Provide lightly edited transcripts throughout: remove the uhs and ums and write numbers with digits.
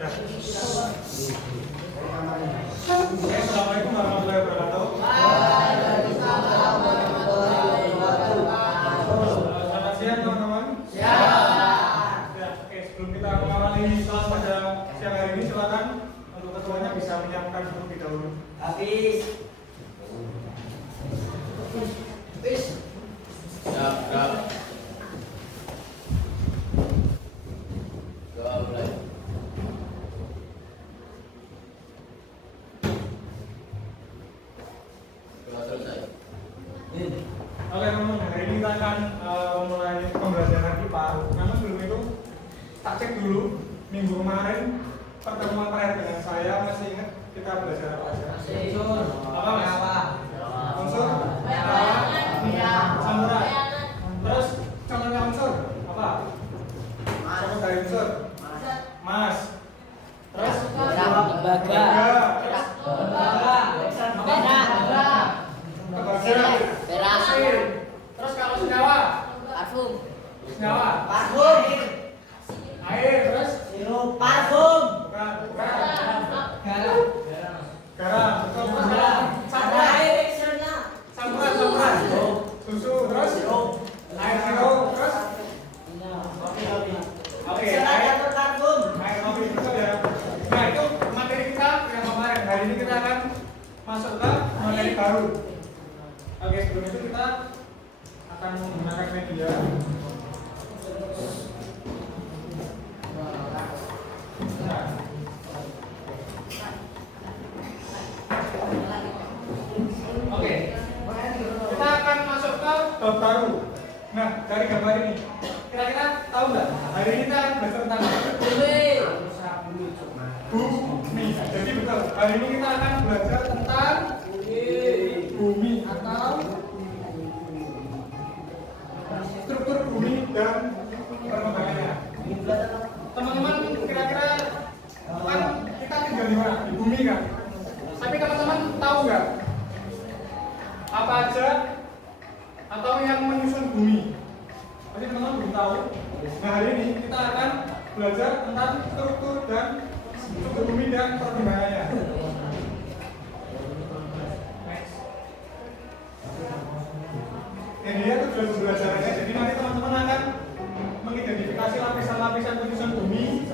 Assalamualaikum warahmatullahi wabarakatuh. Waalaikumsalam warahmatullahi wabarakatuh. Selamat siang teman-teman. Siang. Ya, oke, sebelum kita mengawali kelas pada siang hari ini, silakan untuk ketuanya bisa menyiapkan terlebih dahulu. Habis. Siap. Mulai. Sudah selesai. Oke teman-teman, hari ini kita akan memulai pembelajaran IPA. Namun sebelum itu, tak cek dulu minggu kemarin pertemuan terakhir dengan saya, masih ingat kita belajar apa aja? Apa mas? Unsur? Samurai. Terus contohnya unsur apa? Contoh dari unsur? Mas. Terus? Lembaga. Kebaga. Terus kalau senyawa? Senyawa. Air. Terus? Parfum. Bukan. Garam. Garam. Betul. Terus campuran. Susu. Terus? Air sirup. Terus? Oke. Air kopi. Betul ya. Nah itu materi kita yang kemarin. Hari ini kita akan masuk ke materi baru. Oke, sebelum itu kita akan menggunakan media. Nah. Oke, kita akan masuk ke bab baru. Nah, dari gambar ini, kira-kira tahu nggak? Hari ini kita akan belajar tentang bumi. Jadi betul. Hari ini kita akan belajar tentang bumi atau struktur bumi dan perkembangannya. Teman-teman kira-kira kan kita tinggal di mana? Di bumi kan? Tapi teman-teman tahu nggak apa aja atau yang menyusun bumi? Pasti teman-teman belum tahu. Nah hari ini kita akan belajar tentang struktur bumi dan perkembangannya. Ini dia tujuan pembelajarannya. Jadi nanti teman-teman akan mengidentifikasi lapisan-lapisan penyusun bumi.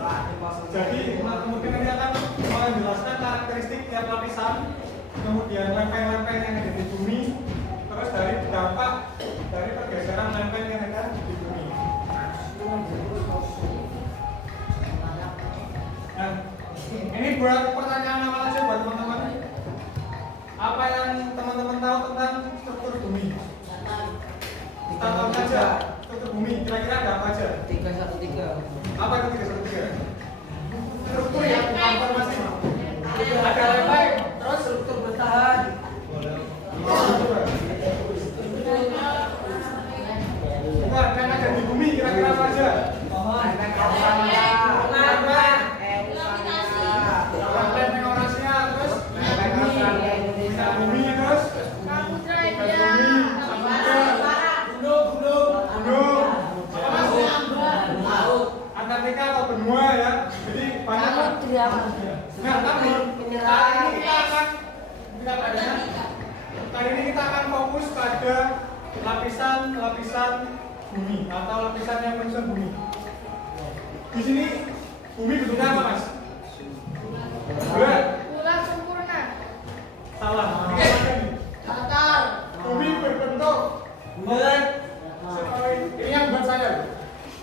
Jadi kemudian nanti akan menjelaskan karakteristik tiap lapisan, kemudian lempeng-lempeng yang ada di bumi, terus dari dampak dari pergeseran lempeng yang ada di bumi. Nah, ini buat pertanyaan awal aja buat teman-teman. Apa yang teman-teman tahu tentang struktur bumi? Kita tahu aja struktur bumi. Kira-kira ada apa aja? 313. Apa itu 313? Struktur yang informasi. Ada lempeng, terus Struktur bertahan. bukan yang ada di bumi. Kira-kira apa aja? Pohon. Lempeng orasinya, terus bumi, terus gunung, Antartika atau benua ya. Jadi banyak. Nah, tapi kali ini kita akan fokus pada lapisan bumi atau lapisan yang menyusun bumi. Di sini bumi bentuknya apa, Mas? Bulat. Salah. Bumi berbentuk Bulat. ini yang buat saya.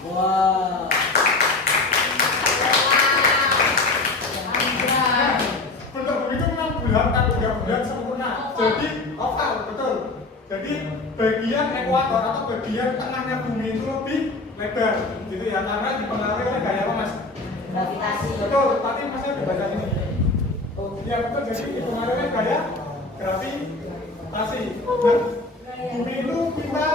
Wow. Bentuk bumi itu memang bulat tapi tidak bulat sempurna. Jadi oval, betul. Jadi bagian ekuator atau bagian tengahnya bumi itu lebih lebar, gitu ya, karena dipengaruhi oleh gaya apa, Mas? Gravitasi. Betul, tadi Masnya udah baca ini. Ya betul, jadi dipengaruhi oleh gaya gravitasi. Nah, bumi itu kita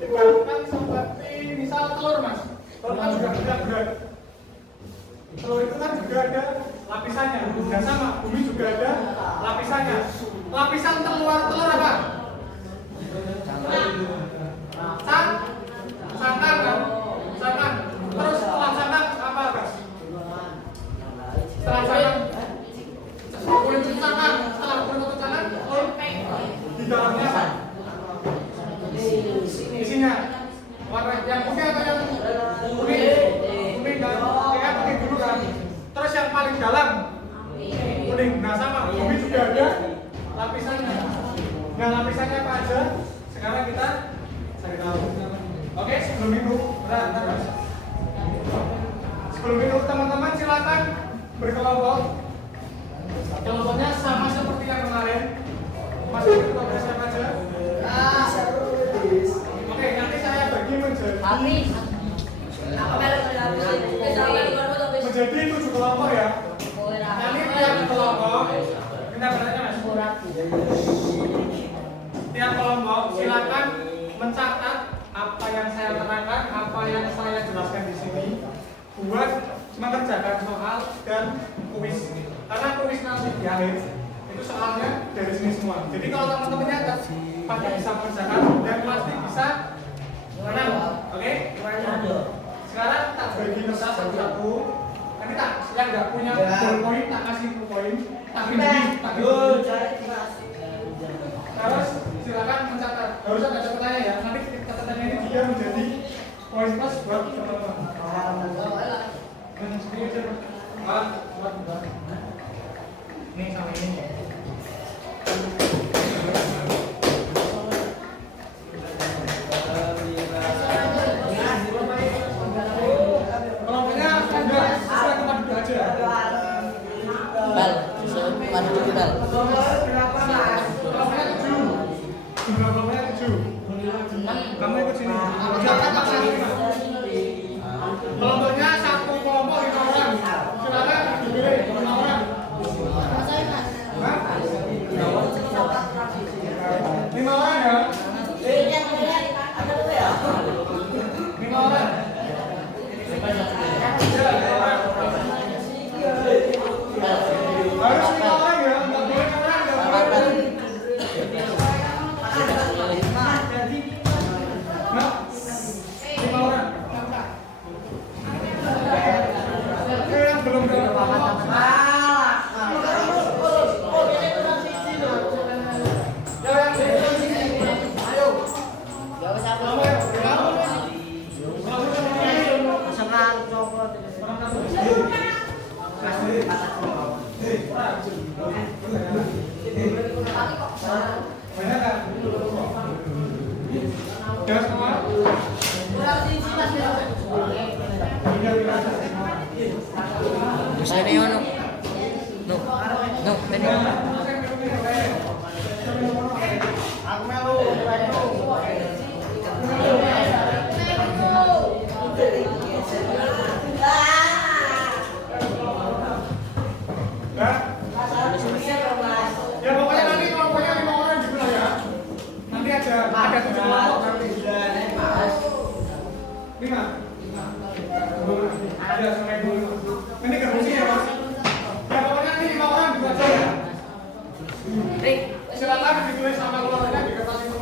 ibaratkan seperti misal telur, Mas. Telur kan juga berat. Telur itu kan juga ada lapisannya. Dan sama, bumi juga ada lapisannya. Lapisan terluar telur apa? Sangkar kan? Sangkar. Terus setelah sangkar apa, Mas? Setelah tangan, kulit tutup tangan, setelah kulit tutup tangan, di dalamnya apa? Isinya warna yang putih atau yang kuning kan? Ya kuning dulu kan. Terus yang paling dalam kuning. Nah sama, bumi juga ada lapisannya. Nah lapisannya apa aja? Sekarang kita cari tahu. Oke, sebelum itu, bentar. Sebelum itu teman-teman silakan berkelompok. Kelompoknya sama seperti yang kemarin. Masih kelompok siapa aja? Oke, nanti saya bagi menjadi 7 kelompok ya. Nanti tiap kelompok kita bertanya mas. Tiap kelompok silakan mencatat apa yang saya terangkan, apa yang saya jelaskan di sini, buat mengerjakan soal dan kuis. Karena kuis nanti di akhir itu soalnya dari sini semua. Jadi kalau teman-temannya pada bisa mengerjakan dan pasti bisa menang. Oke? Sekarang tak bagi kertas satu-satu. Nanti tak yang nggak punya poin tak kasih poin. Tak bagi. Terus silakan mencatat. Harus ada catatannya ya. Nanti catatannya ini dia menjadi poin plus buat teman-teman. Ini sama ini. Kelompoknya enggak sesuai tempat duduk aja. Bal, sesuai tempat duduk bal. Kelompoknya 7. Jumlah kelompoknya 7. Kamu ikut sini. Kelompoknya 1 kelompok 5 orang. Silakan dipilih 5 orang. Hah? 5 orang ya? 5 orang. Harus 5 orang ya, nggak boleh kurang, nggak boleh lebih. Nah, 5 orang. Oke, yang belum dapat kelompok. Banyak kan? Jangan semua. Saya nih ono. No, ini. Aku melu. Ya pokoknya nanti kelompoknya 5 orang juga ya. Nanti ada 7 kelompok nanti. 5. Ada sampai 2. Ini kerumusi ya mas. Ya pokoknya nanti 5 orang juga aja ya. Silakan ditulis sama kelompoknya di kertas itu.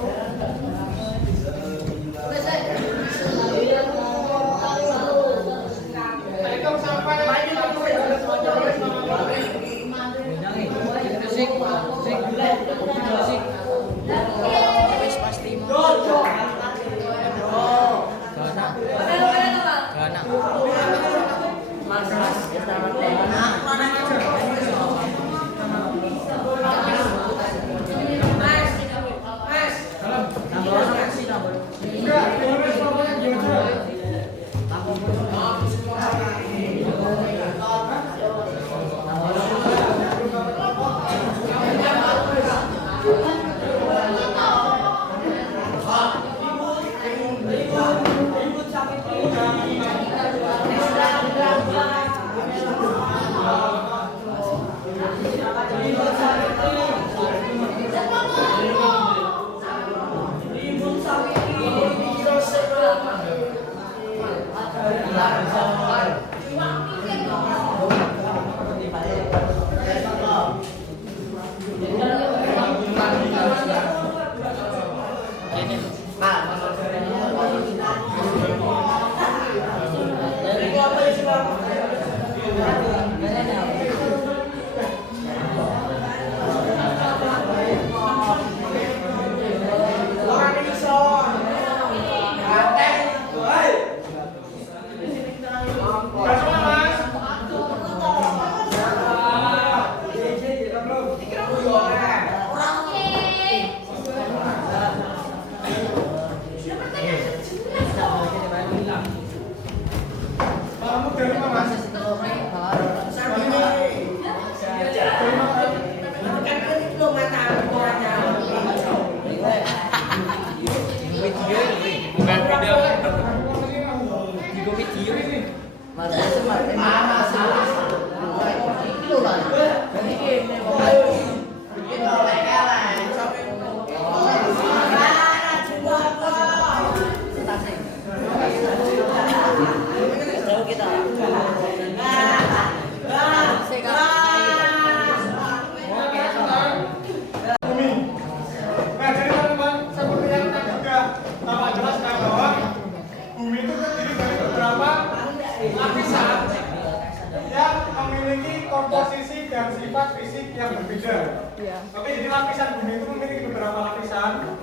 komposisi dan sifat fisik yang berbeda. Oke, jadi lapisan bumi itu memiliki beberapa lapisan.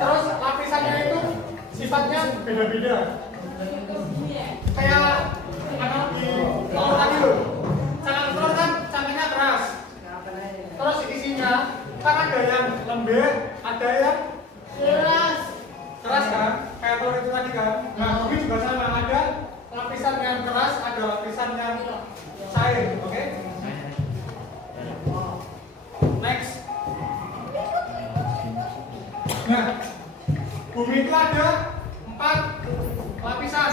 Terus lapisannya itu sifatnya beda-beda. Kayak analogi telur tadi loh. Cangkang telur kan cangkangnya keras. Terus isinya kan ada yang lembek, ada yang keras kan? Kayak telur itu tadi kan. Nah, bumi juga sama, ada lapisan yang keras, ada lapisan yang cair, oke? Next. Nah, bumi itu ada 4 lapisan.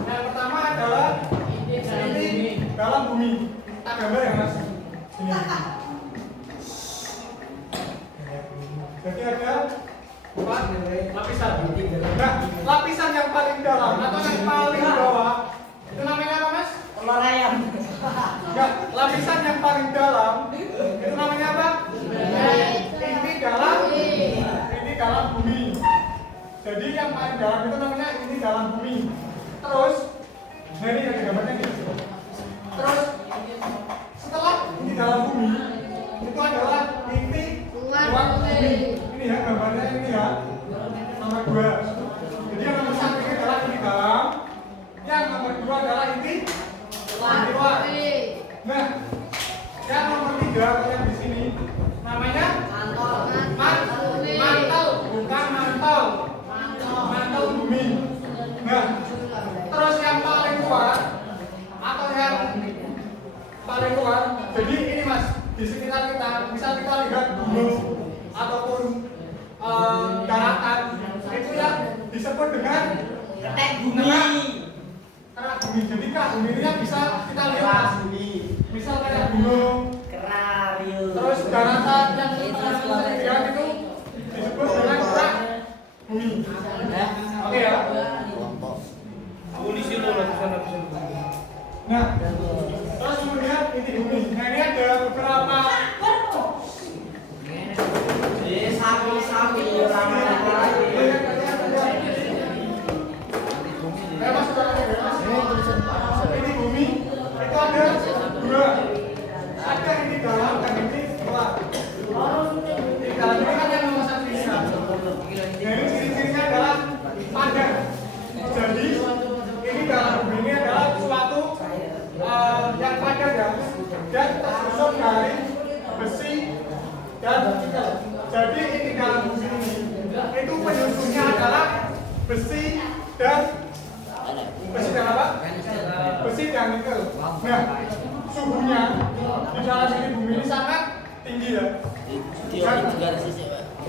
Yang pertama adalah inti dalam bumi. Tak gambar ya mas? Ini. Jadi ada 4 lapisan. Nah, lapisan yang paling dalam atau yang paling bawah itu namanya apa mas? Telur ayam. Enggak, lapisan yang paling dalam itu namanya apa? Inti dalam bumi. Jadi yang paling dalam itu namanya inti dalam bumi. Terus, nah ini ada gambarnya gitu. Terus setelah inti dalam bumi itu adalah inti luar bumi. Ini ya gambarnya ini ya. Nomor 2. Jadi yang nomor 1 ini adalah inti dalam. Yang nomor 2 adalah inti luar. Nah, yang nomor 3 yang di sini namanya mantel, bukan mantel. Mantel bumi. Nah, terus yang paling luar atau yang paling luar. Jadi ini mas, di sekitar kita, misal kita lihat gunung ataupun daratan, itu yang disebut dengan Ketek bumi. kerak bumi. Jadi kerak bumi ini yang bisa kita lihat. Misal kayak gunung, terus daratan yang kita lihat itu disebut dengan kerak bumi. Oke ya. Nah, terus kemudian inti bumi. Nah ini ada beberapa. Sapi orang. Mas, inti bumi itu ada 2. Ada inti dalam dan inti luar. Inti dalam ini kan yang nomor 1 ini kan. Nah ini ciri-cirinya adalah padat. Jadi ini dalam bumi ini adalah suatu yang padat ya, dan tersusun dari besi dan nikel. Jadi ini dalam bumi ini itu penyusunnya adalah besi dan apa? Besi dan nikel. Nah, suhunya di dalam sini bumi ini sangat tinggi ya.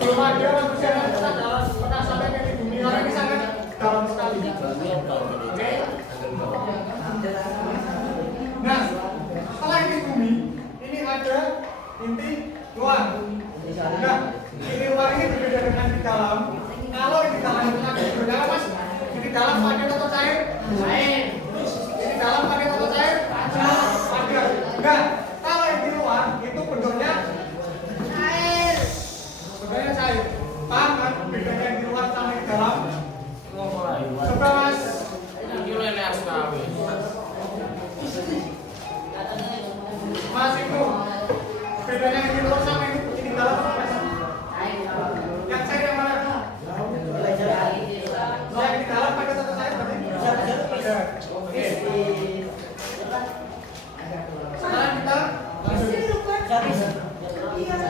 Belum ada manusia yang pernah sampai ke bumi karena ini sangat dalam sekali. Oke. Nah, setelah inti bumi, ini ada inti luar. Nah, inti luar ini berbeda dengan inti dalam. Kalau inti dalam itu nanti berbeda mas, inti dalam padat atau cair? Cair. Inti dalam padat atau cair? Padat. Nah, kalau inti luar itu bentuknya cair. Bentuknya cair. Paham kan bedanya inti luar sama inti dalam? Coba mas. Mas itu bedanya inti luar sama inti dalam apa mas? Yang cair yang mana? Yang di dalam padat atau cair berarti? Padat. Oke. Sekarang kita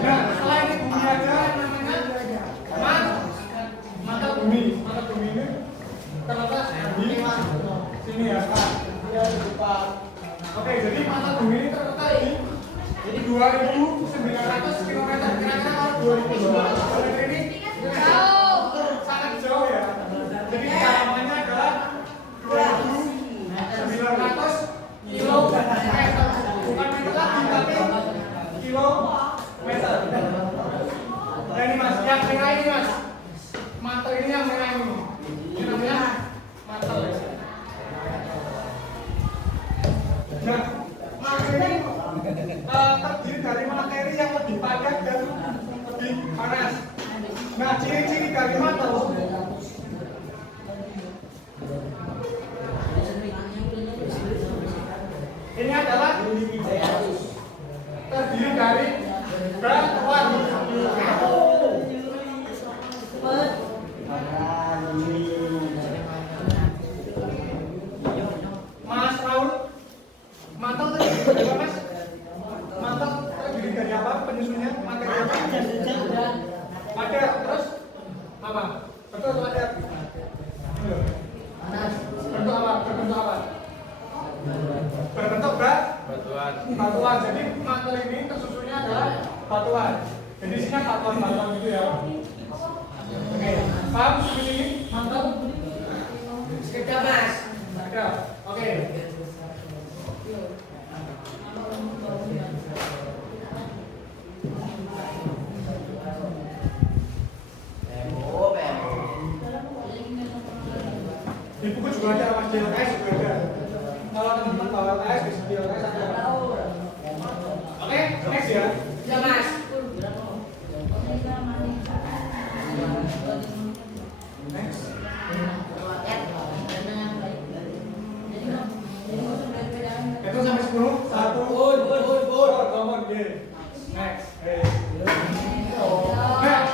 nah, setelah ini bumi ada namanya mantel bumi. Mantel bumi ini terletak di sini ya Pak. Oke, jadi mantel bumi ini terletak di 2.900 km. Kira-kira kalau 2.900 km ini sangat jauh ya. Jadi kedalamannya adalah 2.900 kilometer. Bukan meter lagi, tapi kilometer. Nah ini mas, yang merah ini mas, mantel ini yang merah ini. Ini namanya mantel. Nah, mantel ini terdiri dari materi yang lebih padat dan lebih panas. Nah, ciri-ciri dari mantel ini adalah batuan. Jadi mantel ini tersusunnya adalah batuan. Jadi isinya batuan-batuan gitu ya. Oke, paham seperti ini mantel? Sudah mas. Ada. Oke. Di buku juga ada Mas DLS juga ada. Kalau teman-teman bawa LS bisa DLS ada. Oke, next ya. Sudah mas. Next. Itu sampai 10. 1. Ngomong deh. Next. Nah,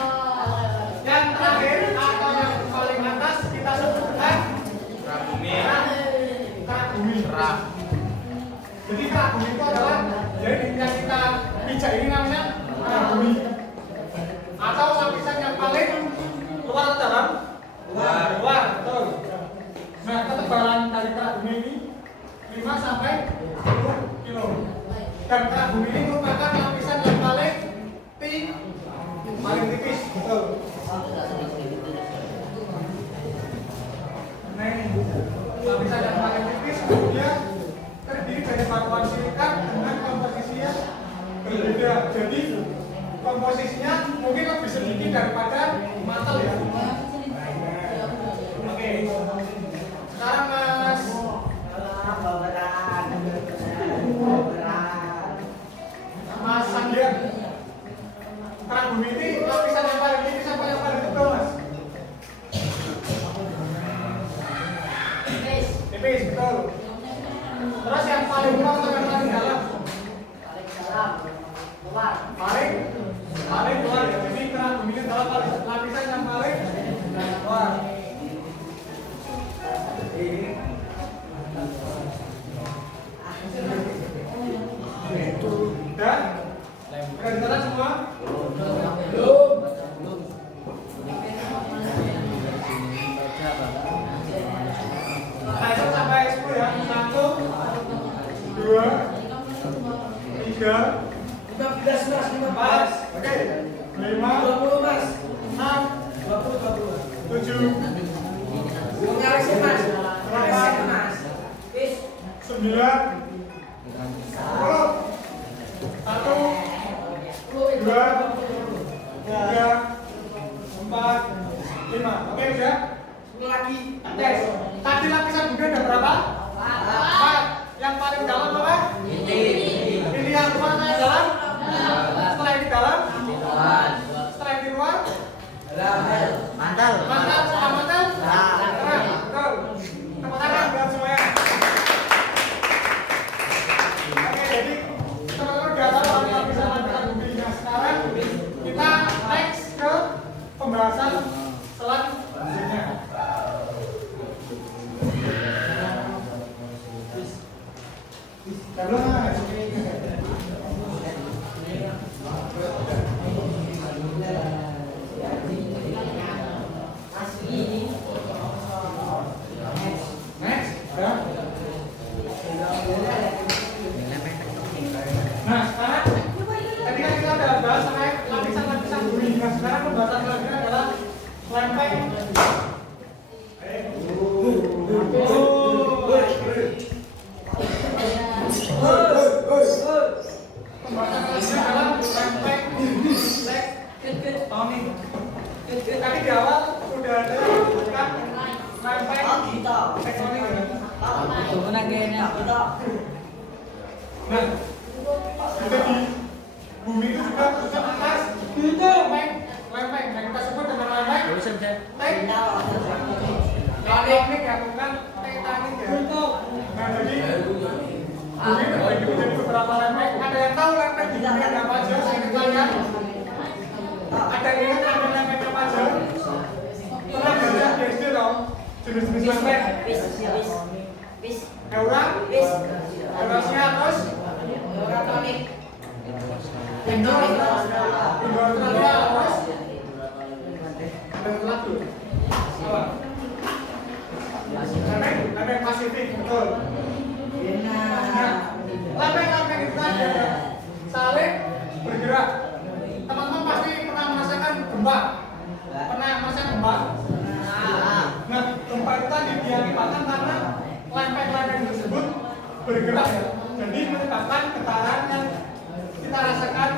yang terakhir atau yang paling atas kita sebutkan Kerak bumi. kerak bumi. Kerak. Jadi kerak bumi itu adalah jadi yang kita pijak ini namanya kerak bumi. Atau lapisan yang paling luar atau dalam? Luar, betul. Nah, ketebalan dari kerak bumi ini 5 sampai 10 kilo. Dan kerak bumi ini merupakan lapisan yang paling tipis, betul. Nah, ini lapisan yang paling tipis dia terdiri dari batuan silikat dengan komposisi yang berbeda. Jadi komposisinya mungkin lebih sedikit daripada mantel ya. Oke. Sekarang Mas Sandian, kerak bumi ini lapisan yang paling tipis apa yang paling tebal Mas? Tipis, betul. Terus yang paling luar atau yang paling dalam? Paling luar ya. Jadi kerak bumi ini adalah lapisan yang paling luar. Dan udah dicatat semua? Belum. Nah, itu sampai 10 ya. 1, 2, 3, 15 mas. 4, oke, 5, 20 mas. 6, 7, Mengarisnya mas. Mengarisnya mas. Wis. 9, 10, 1, 2, 3, 4, 5. Oke, udah? Lagi. Tes. Tadi lapisan bumi ada berapa? 4. Yang paling dalam apa? Ini yang luar atau yang dalam? Setelah ini dalam? Setelah ini luar? Mantel. Mantel sama mantel? Keren, betul. Tepuk tangan buat semuanya. Oke, jadi teman-teman udah tahu apa lapisan bumi. Nah, sekarang kita next ke pembahasan selanjutnya. Next, ya. Nah, sekarang ketika kita udah bahas sampai lapisan-lapisan bumi, nah sekarang pembahasan selanjutnya adalah lempeng. Pembahasan selanjutnya adalah lempeng tektonik. Tadi di awal sudah ada kan lempeng tektonik ya. Nah, jadi bumi itu juga atas lempeng yang kita sebut dengan lempeng tektonik ya, bukan tektonik ya. Nah, jadi bumi terbagi menjadi beberapa lempeng. Ada yang tahu lempeng di bumi ada apa aja? Saya ingin tanya. Ada yang ingat ada lempeng apa aja? Pernah belajar di SD dong? Jenis-jenis lempeng. Eurang, Eurasia, terus Tektonik. Indo Australia, terus ada satu apa? Lempeng Pasifik, betul. Nah, Lempeng-lempeng itu tadi ada saling bergerak. Teman-teman pasti pernah merasakan gempa. Pernah merasakan gempa? Nah, gempa itu tadi diakibatkan karena lempeng-lempeng tersebut bergerak ya. Jadi menyebabkan getaran yang kita rasakan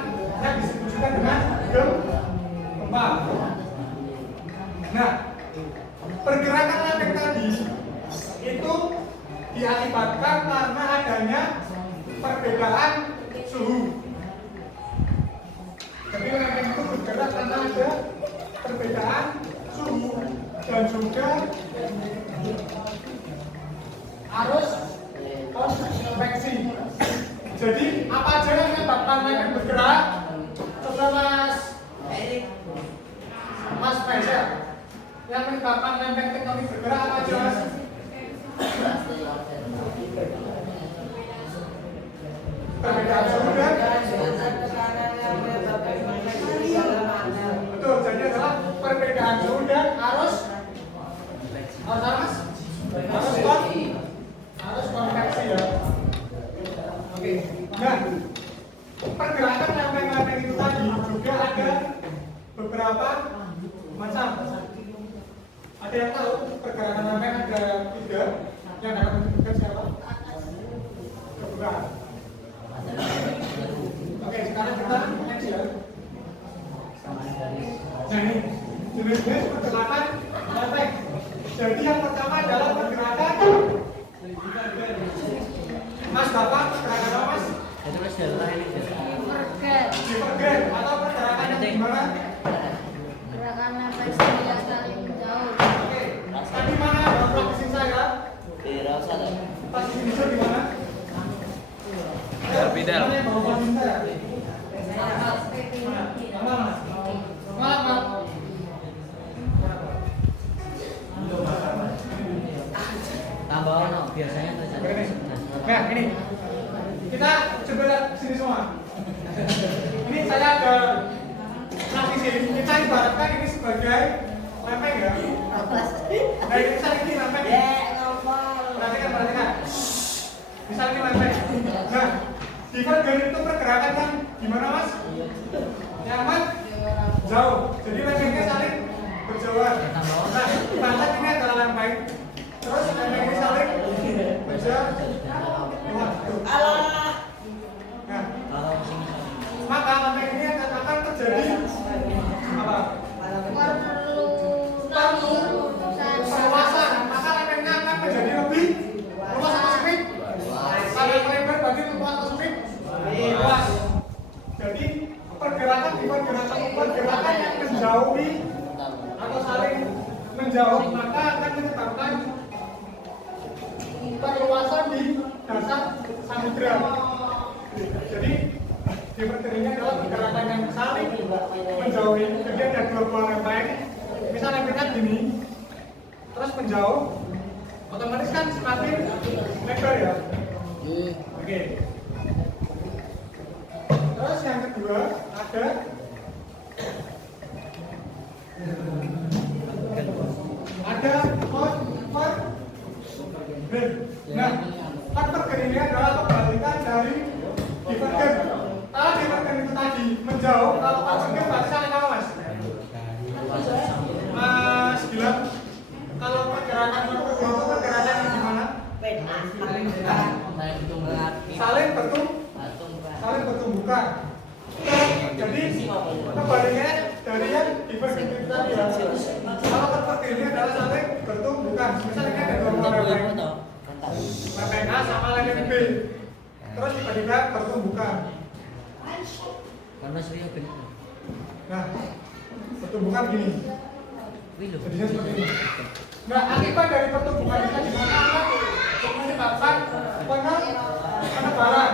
yang disebutkan dengan gempa. Nah, pergerakan lempeng tadi itu diakibatkan karena adanya perbedaan suhu. Jadi lempeng itu bergerak karena ada perbedaan suhu dan juga arus konveksi. Jadi apa aja yang menyebabkan lempeng bergerak? Coba Mas Faisal, yang menyebabkan lempeng tektonik bergerak apa aja Mas? Perbedaan suhu dan betul, jadi adalah perbedaan suhu dan arus konveksi ya. Oke. Nah, pergerakan lempeng-lempeng itu tadi juga ada beberapa macam. Ada yang tahu pergerakan lempeng ada 3 yang dapat menunjukkan siapa? Coba. Oke, sekarang kita next ya. Nah ini jenis-jenis pergerakan lempeng. Jadi yang pertama adalah pergerakan Mas Bapak, pergerakan apa Mas? Divergen atau pergerakan yang gimana? Gerakan lempeng yang saling jauh. Oke, tadi mana posisi saya? Posisi bisa di mana? Bidal. Mana yang bawa posisi saya? Mana? Maaf. Tambah ono biasanya Nah, ini kita coba lihat sini semua. Ini saya ada transisi. Kita ibaratkan ini sebagai lempeng ya. Nah, ini misal ini lempeng. Perhatikan. Misal ini lempeng. Nah, divergen itu pergerakan yang gimana Mas? Nyaman, jauh. Jadi lempengnya saling berjauhan. Nah, ibaratkan ini adalah lempeng. Terus lempeng ini saling berjauhan. Allah. Nah, maka lempeng ini akan terjadi apa? Perluasan. Maka lempengnya akan menjadi lebih luas atau sempit? Kalau lebar berarti luas atau sempit? Luas. Jadi pergerakan yang menjauhi atau saling menjauh maka akan menyebabkan perluasan di dasar samudra. Jadi divergennya adalah pergerakan yang saling menjauhi. Jadi ada 2 buah lempeng. Misal lempengnya gini, terus menjauh, otomatis kan semakin lebar ya. Oke. Terus yang kedua ada konvergen. Nah, konvergen ini adalah kebalikan dari divergen. Kalau divergen itu tadi menjauh, kalau konvergen berarti saling apa Mas? Mas Gilang, kalau pergerakan konvergen itu pergerakan yang gimana? Saling bertumbukan. Jadi kebalikannya dari yang divergen itu tadi ya. Kalau konvergen ini adalah saling bertumbukan. Misalnya ini ada 2 lempeng. Lempeng A sama lempeng B. Terus tiba-tiba bertumbukan. Nah, bertumbukan begini. Jadinya seperti ini. Nah, akibat dari pertumbukan ini gimana? Akan menyebabkan penebalan.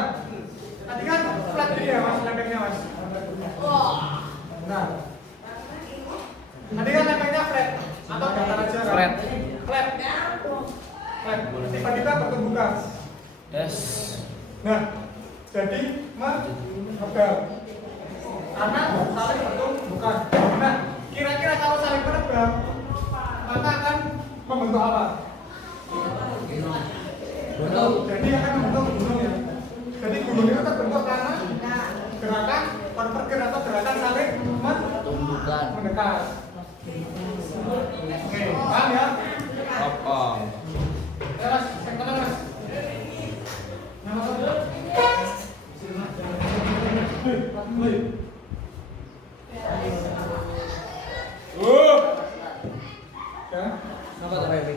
Tadi kan flat ini ya Mas, lempengnya Mas. Nah, tadi kan lempengnya flat atau datar aja kan? Flat. Tiba-tiba bertumbukan. Yes. Nah, jadi menebal karena saling bertumbukan. Nah, kira-kira kalau saling menebal maka akan membentuk apa? Gunung. Jadi akan membentuk gunung ya. Jadi gunung itu terbentuk karena gerakan konvergen atau gerakan saling tumbukan. mendekat. Oke, paham ya? Opong. Ya mas, yang tenang mas. Nama apa? Ya. Apa tuh Baby?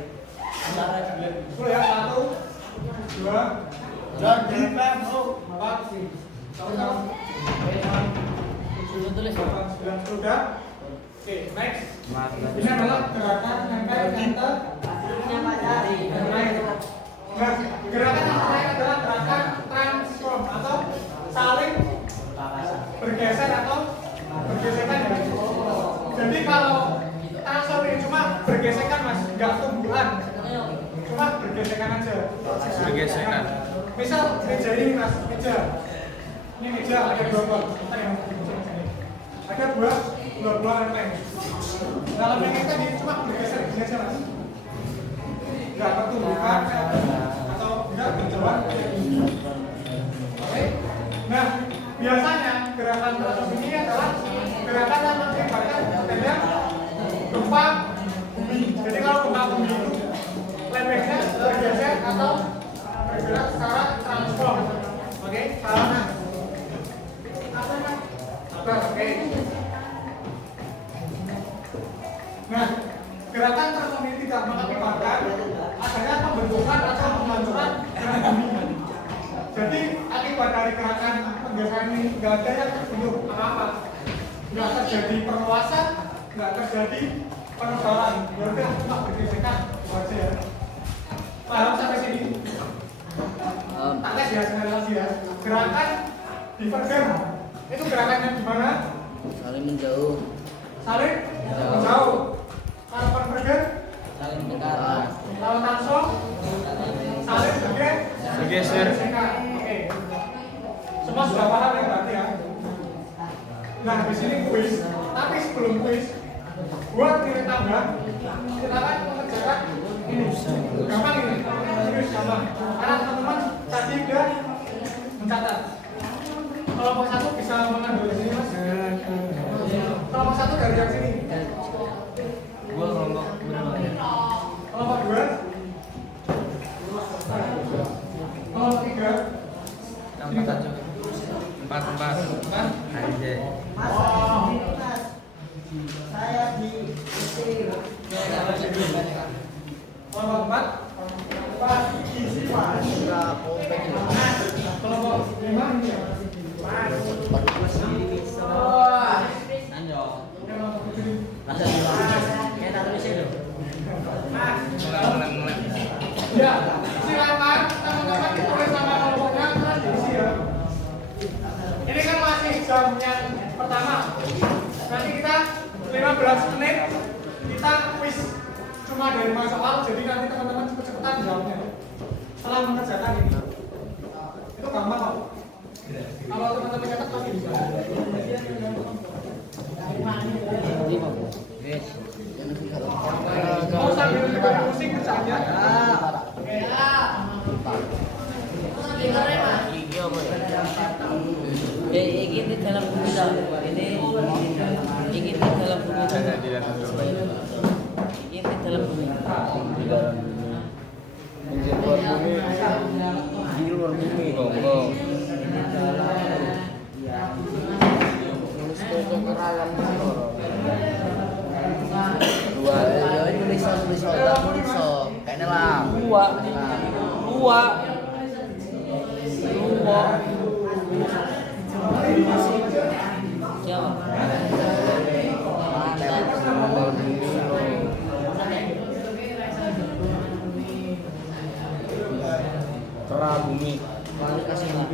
Sepuluh ya, 1, 2, Jadi pembo. 4, 5, 6, Sudah tulis 8, 9, sudah. Oke, next. Ini adalah gerakan nempel center yang lain. Nah, gerakan yang lain adalah gerakan transform atau saling bergeser atau bergesekan ya. Jadi kalau transform ini cuma bergesekan mas, nggak tumbuhan, cuma bergesekan aja. Bergesekan. Misal meja ini mas, meja. Ini meja ada dua buah. Ada dua buah lempeng. Dalam lempeng tadi cuma bergeser gini aja mas. Nggak pertumbuhan atau nggak berjalan. Oke. Nah, biasanya gerakan transform ini adalah gerakan yang mengakibatkan adanya gempa bumi. Jadi kalau gempa bumi itu lempengnya bergeser atau bergerak secara transform. Oke, salah. Oke. Nah, gerakan transform ini tidak mengakibatkan adanya pembentukan atau pembentukan gerak bumi. Jadi akibat dari gerakan penggeseran ini nggak ada yang terbentuk apa-apa, nggak terjadi perluasan, nggak terjadi penebalan. Berarti cuma bergesekan aja ya. Paham sampai sini? Tak tes ya sekali lagi ya. Gerakan divergen itu gerakannya gimana? saling menjauh, Saling menjauh. Kalau konvergen, saling mendekat. kalau transform, saling Bergeser. Oke. Semua sudah paham ya berarti ya. Nah di sini kuis, tapi sebelum kuis, buat nilai tambah, silakan mengerjakan ini. Gampang ini, serius gampang. Karena teman-teman tadi udah mencatat. Kelompok 1 bisa mengambil di sini mas. Kelompok 1 dari yang sini. Gua kelompok berapa ya? Kelompok 2. Kelompok 3. Empat aja. Empat. Aja. Saya di Kelompok 4. Kelompok 5 ini ya. Ngelem. Ya, silakan teman-teman tulis nama kelompoknya terus diisi ya. Ini kan masih jam yang pertama. Nanti kita 15 menit kita kuis cuma dari 5 soal, jadi nanti teman-teman cepet-cepetan jawabnya. Setelah mengerjakan ini, itu gampang kok. Kalau teman-teman catat pasti bisa. Mau sambil dengar musik kerjanya. Ini apa ya? Ini di dalam bumi dah. Ini di dalam bumi. Ada di dalam dulu. Ini di dalam bumi. Di luar bumi. Bonggong. Dua, tulis kayaknya lah. Dua. Siapa? Cerah bumi. Kasih lah.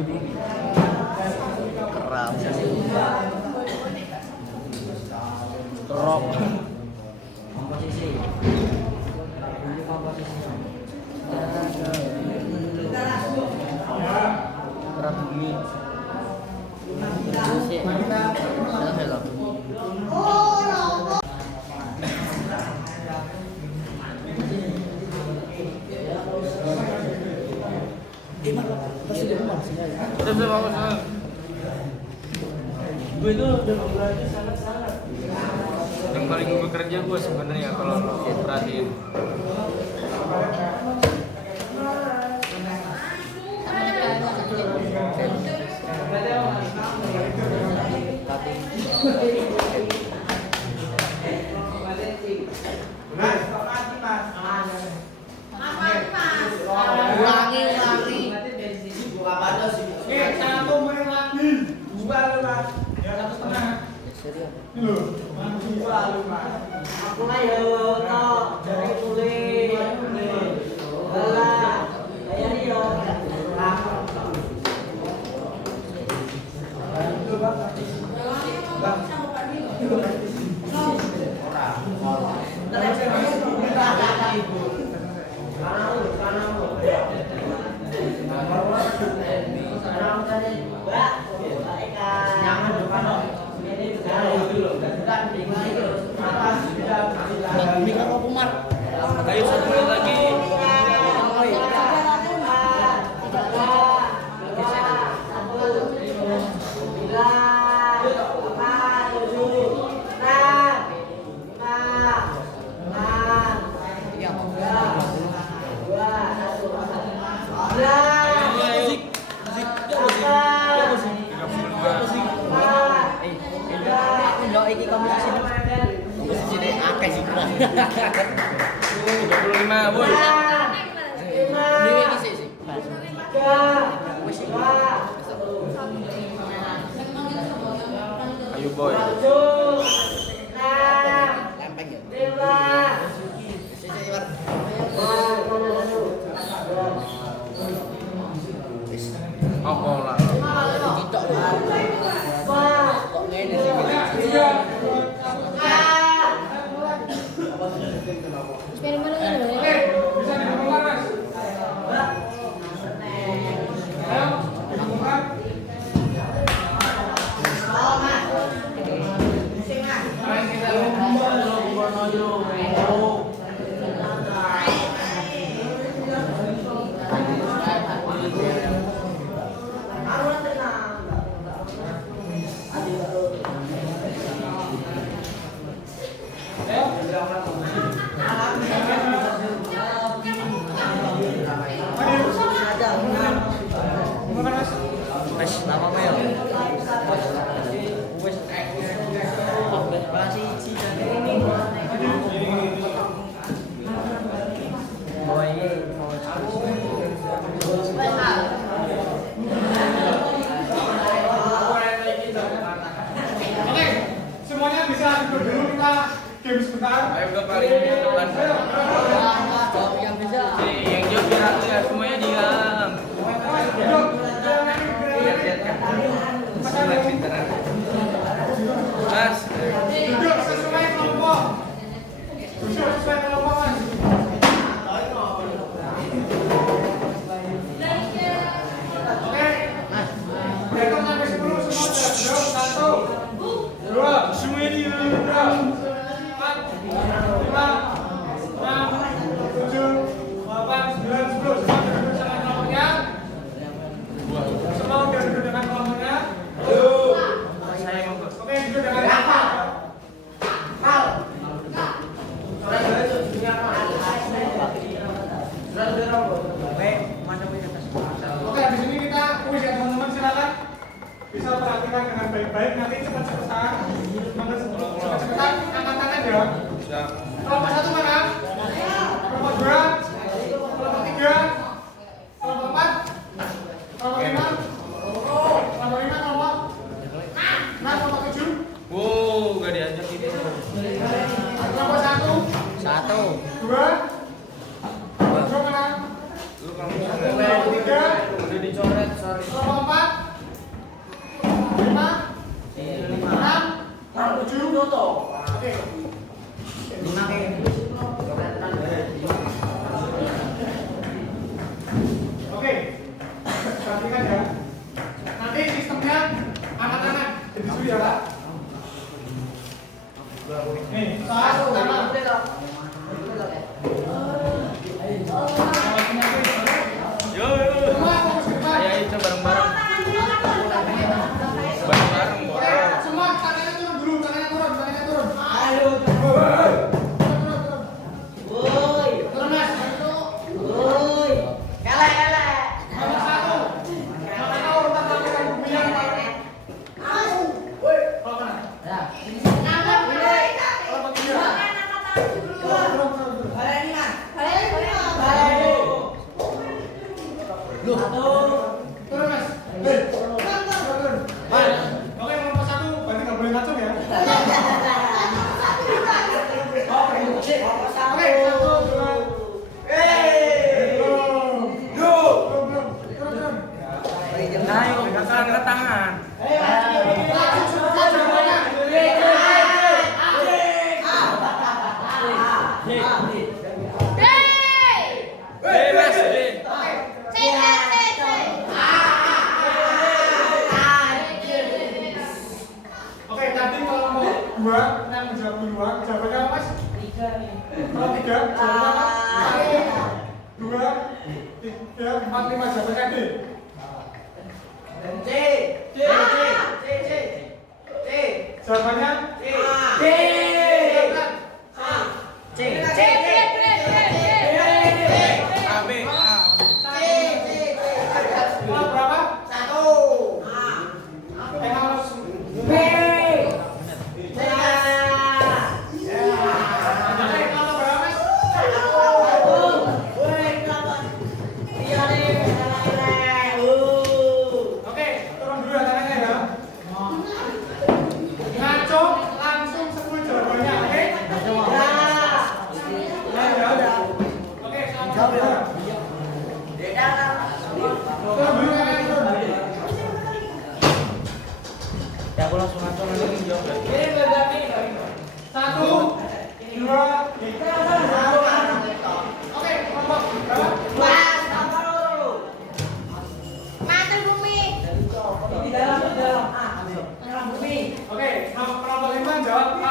Keram. Terok. Komposisi. Cerah bumi. Pasti di rumah sini aja. fokus. Gue itu udah berarti sangat-sangat. Yang paling bekerja gue sebenarnya kalau lo perhatiin. Ulangi. Oke, satu menit lagi. Dua lu mas. Ya 1,5. Ini loh. Dua lu mas. Aku ayo toh dari mulai. Alah, ayo yo. Ayo 1 menit lagi. Iki komposisi ini akeh sih. 35, boy. Dewe iki sih. Ayo boy. Lempeng ya. Apa lah? Ditok lho. Kok ngene sih. Eksperimen ini loh. Oke, bisa dibongkar mas. Ayo, dibongkar. Wes, nama Mel. Wes. Masih cici ini. Oke, semuanya bisa duduk dulu, kita game sebentar. Ayo ke paling depan. Yang bisa. Yang jauh biar ya semuanya diam. Duduk. Lihat kan. Sangat pintar. Mas. Duduk sesuai kelompok. Duduk sesuai kelompok mas. Oke. Hitung sampai 10 semua sudah duduk. 1, 2, semuanya diam. 4, 5, 6, 7, 8, 9, 10. Semua duduk dengan kelompoknya. Semua udah duduk dengan kelompoknya. Saya mau ke. Oke, duduk dengan kelompok. Oke, di sini kita kuis ya teman-teman, silakan bisa perhatikan dengan baik-baik. Nanti cepat-cepatan, cepat-cepatan angkat tangan ya. Siap. Kelompok 1 mana? Kelompok 2, kelompok 3, kelompok 4, kelompok 5, kelompok 5, kelompok 6, kelompok 7, Wow, gak diajak ini. kelompok 1, 2, kelompok mana? Lu kalau misalnya Kelompok 3, udah dicoret, sorry. kelompok 4, 5, 6, 7, oke. Oke, perhatikan ya. Nanti sistemnya angkat tangan. Jadi dulu ya Pak. Nih, saat pertama. Yo, yo. Semua fokus ke depan. Ayo, coba bareng-bareng. dua yang menjawab duluan, jawabannya apa mas? 3 nih. Kalau 3, jawabannya apa? 1, 2, 3, 4, 5, jawabannya D. C. Jawabannya D. berapa? 1. Yang harus B. Oke, turun dulu ya tangannya ya. Ngaco langsung 10 jawabannya, oke? Ya. Oke, selamat ya. Turun dulu tangannya, turun. Ya aku langsung ngaco nanti jawab. 1, 2, 3. Oke, kelompok berapa? Di dalam. Oke, kelompok 5 jawab A.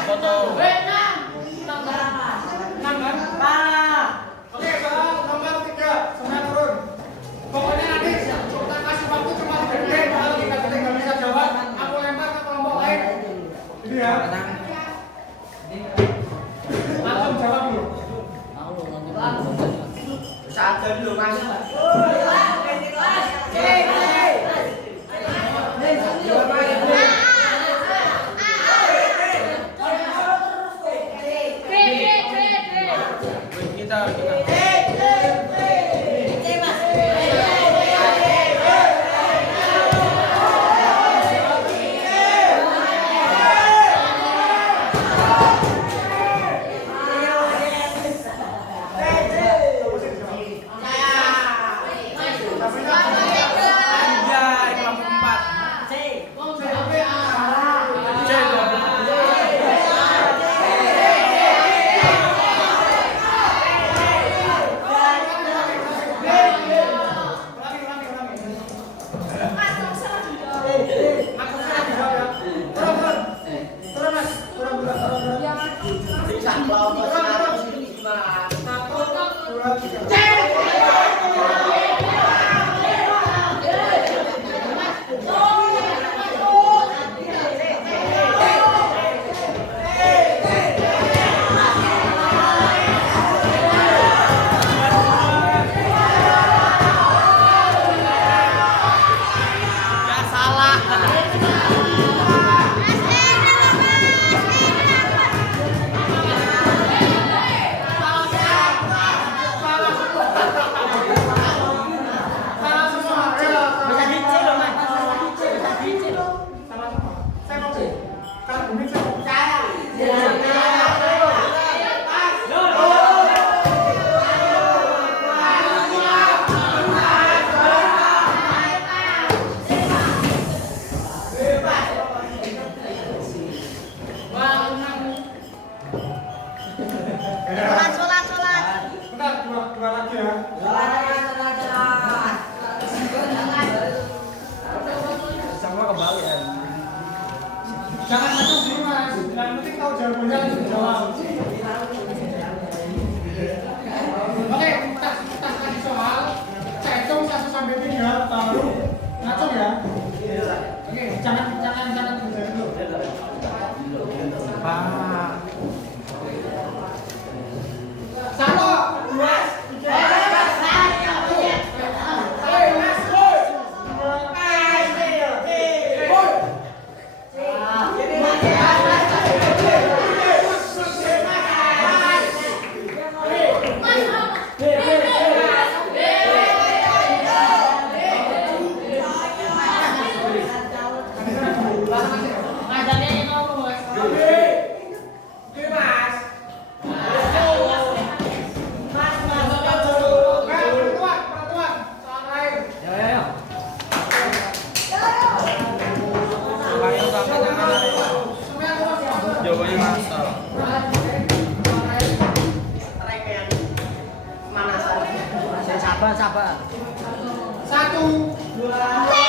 Apa tuh? 6 kan? Oke, soal nomor 3, semuanya turun. Pokoknya nanti kita kasih waktu cuma 3 menit. Kalau kita nggak bisa jawab, aku lempar ke kelompok lain. Ini ya. Langsung jawab dulu. Sadar dulu mas. Kita anjay kelompok 4. Bentar, dua lagi ya. Sama kembali ya. Jangan masuk dulu mas. Yang penting tahu jawabannya langsung jawab. Oke, kita kasih soal. Saya hitung 1 sampai 3, baru ngaco ya. Oke, jangan kerja dulu. Pak. 1, 2, Jawabannya masal. Sabar, sabar. 1, 2,